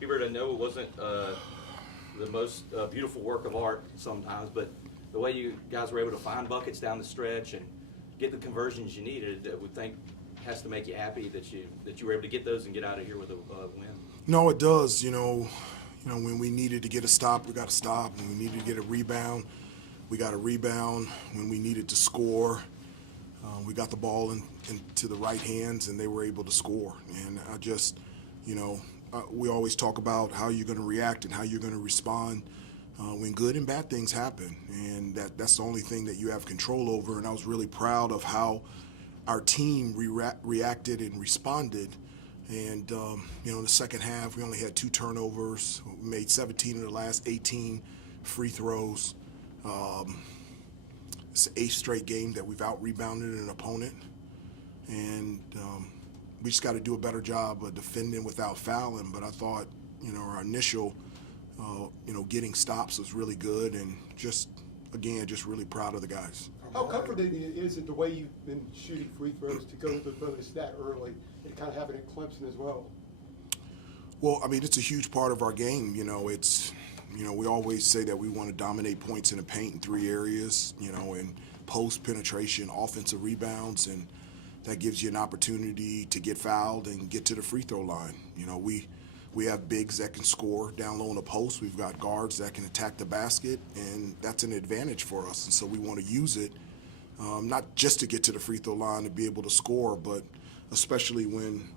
Hubert, I know it wasn't the most beautiful work of art sometimes, but the way you guys were able to find buckets down the stretch and get the conversions you needed, I would think has to make you happy that you were able to get those and get out of here with a win. No, it does. When we needed to get a stop, we got a stop. When we needed to get a rebound, we got a rebound. When we needed to score, we got the ball into the right hands, and they were able to score. And I just, we always talk about how you're going to react and how you're going to respond when good and bad things happen. And that's the only thing that you have control over. And I was really proud of how our team reacted and responded. And, in the second half, we only had 2 turnovers. We made 17 of the last 18 free throws. It's the 8th straight game that we've out-rebounded an opponent. And we just got to do a better job of defending without fouling. But I thought, our initial, getting stops was really good. And just really proud of the guys. How comforting is it the way you've been shooting free throws to go to the bonus that early and kind of having it Clemson as well? Well, it's a huge part of our game. We always say that we want to dominate points in the paint in 3 areas, in post, penetration, offensive rebounds, and that gives you an opportunity to get fouled and get to the free throw line. We have bigs that can score down low in the post. We've got guards that can attack the basket, and that's an advantage for us. And so we want to use it, not just to get to the free throw line to be able to score, but especially when,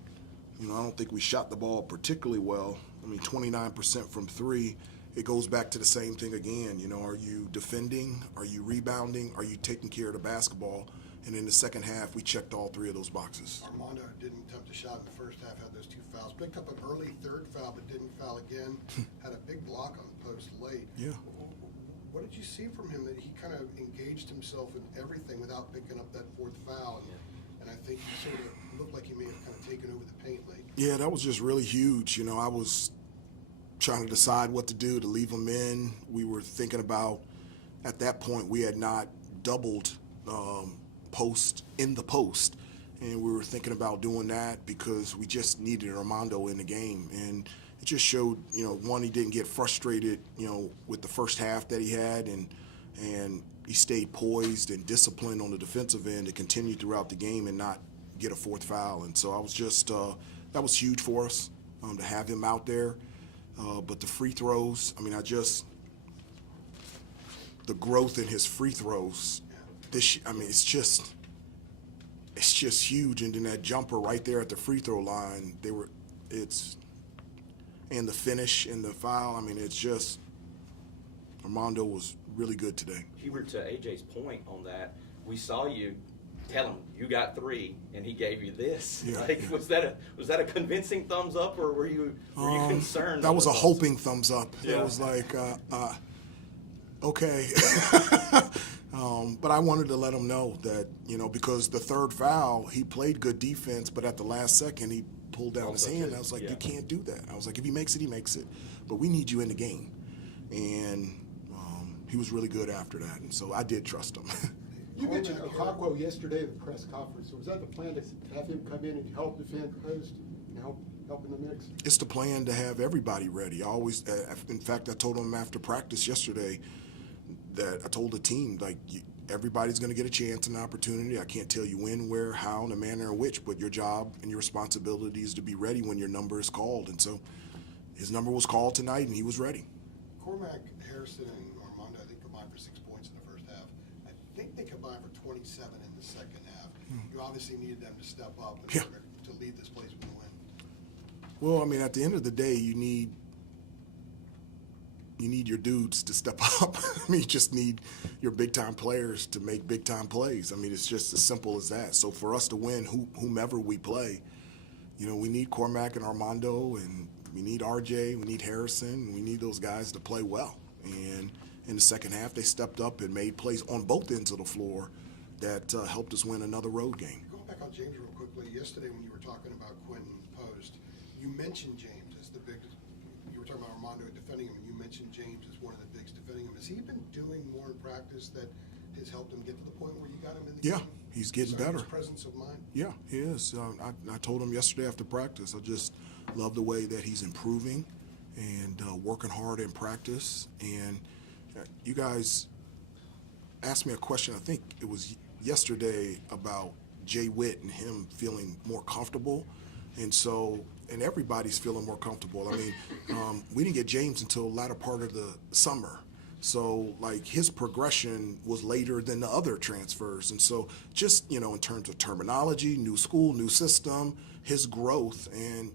I don't think we shot the ball particularly well. 29% from 3. It goes back to the same thing again. Are you defending? Are you rebounding? Are you taking care of the basketball? And in the second half, we checked all 3 of those boxes. Armondo didn't attempt a shot in the first half, had those 2 fouls. Picked up an early 3rd foul, but didn't foul again. Had a big block on the post late. Yeah. What did you see from him that he kind of engaged himself in everything without picking up that 4th foul? And I think he sort of looked like he may have kind of taken over the paint late. Yeah, that was just really huge. I was trying to decide what to do to leave him in. We were thinking about, at that point, we had not doubled post in the post, and we were thinking about doing that because we just needed Armondo in the game. And it just showed, one, he didn't get frustrated, with the first half that he had, and he stayed poised and disciplined on the defensive end to continue throughout the game and not get a 4th foul. And so I was just, that was huge for us to have him out there. But the free throws, the growth in his free throws, it's just huge. And then that jumper right there at the free throw line, and the finish and the foul, it's just, Armondo was really good today. Hubert, to AJ's point on that, we saw you tell him you got 3, and he gave you this. Yeah. Was that a convincing thumbs up, or were you concerned? That was a hoping thumbs up. Yeah. It was like, okay. But I wanted to let him know that, because the 3rd foul, he played good defense, but at the last second, he pulled down his hand. I was like, You can't do that. I was like, if he makes it, he makes it. But we need you in the game. And he was really good after that. And so I did trust him. You mentioned Okonkwo yesterday at the press conference. So was that the plan to have him come in and help defend post and help in the mix? It's the plan to have everybody ready. I always, in fact, I told him after practice yesterday that I told the team, everybody's going to get a chance and an opportunity. I can't tell you when, where, how, and the manner in which, but your job and your responsibility is to be ready when your number is called. And so his number was called tonight, and he was ready. Cormac, Harrison, and Armondo, I think, combined for 6 points in the first half. I think they combined for 27 in the second half. You obviously needed them to step up in order to lead this place with a win. Well, at the end of the day, you need your dudes to step up. You just need your big-time players to make big-time plays. It's just as simple as that. So for us to win, whomever we play, we need Cormac and Armondo, and we need RJ, we need Harrison, we need those guys to play well. And in the second half, they stepped up and made plays on both ends of the floor that helped us win another road game. Going back on James real quickly, yesterday when you were talking about Quentin Post, you mentioned James as the biggest. You were talking about Armondo defending him, and you mentioned James as one of the bigs defending him. Has he been doing more in practice that has helped him get to the point where you got him in the game? Yeah, he's getting better. His presence of mind? Yeah, he is. I told him yesterday after practice, I just love the way that he's improving. and working hard in practice. And you guys asked me a question, I think it was yesterday, about Jay Witt and him feeling more comfortable. And everybody's feeling more comfortable. I mean, we didn't get James until the latter part of the summer. So, like, his progression was later than the other transfers. And so just, in terms of terminology, new school, new system, his growth, and,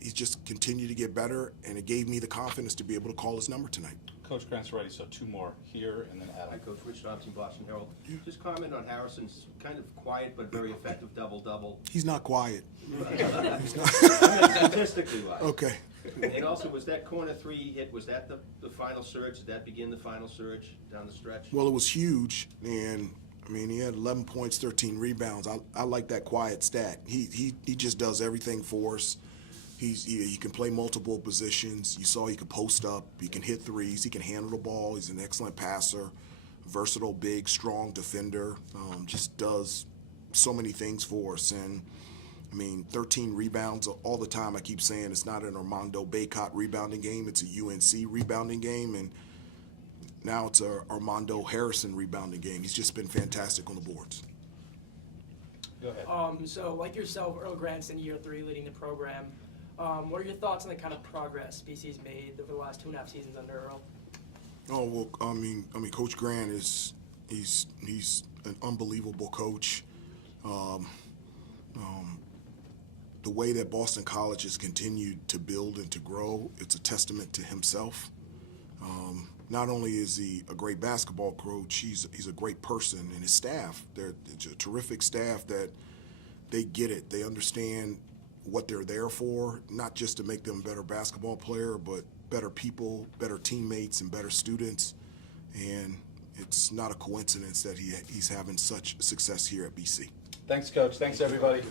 he's just continued to get better, and it gave me the confidence to be able to call his number tonight. Coach Grant's ready, so 2 more here, and then Hi, Adam. Coach. Rich Thompson, Boston Herald. Just comment on Harrison's kind of quiet but very effective double-double. He's not quiet. I meant statistically wise. Okay. And also, was that corner 3 he hit, was that the final surge? Did that begin the final surge down the stretch? Well, it was huge, and I mean, he had 11 points, 13 rebounds. I like that quiet stat. He just does everything for us. He can play multiple positions. You saw he could post up. He can hit threes. He can handle the ball. He's an excellent passer, versatile, big, strong defender. Just does so many things for us. And I mean, 13 rebounds all the time. I keep saying it's not an Armondo Baycott rebounding game. It's a UNC rebounding game. And now it's a Armondo Harrison rebounding game. He's just been fantastic on the boards. Go ahead. So, like yourself, Earl Grant's in year 3 leading the program. What are your thoughts on the kind of progress BC's made over the last 2.5 seasons under Earl? Oh, well, I mean, Coach Grant he's an unbelievable coach. The way that Boston College has continued to build and to grow, it's a testament to himself. Not only is he a great basketball coach, he's a great person, and his staff. It's a terrific staff that they get it. They understand what they're there for, not just to make them a better basketball player, but better people, better teammates, and better students. And it's not a coincidence that he's having such success here at BC. Thanks, Coach. Thanks, everybody.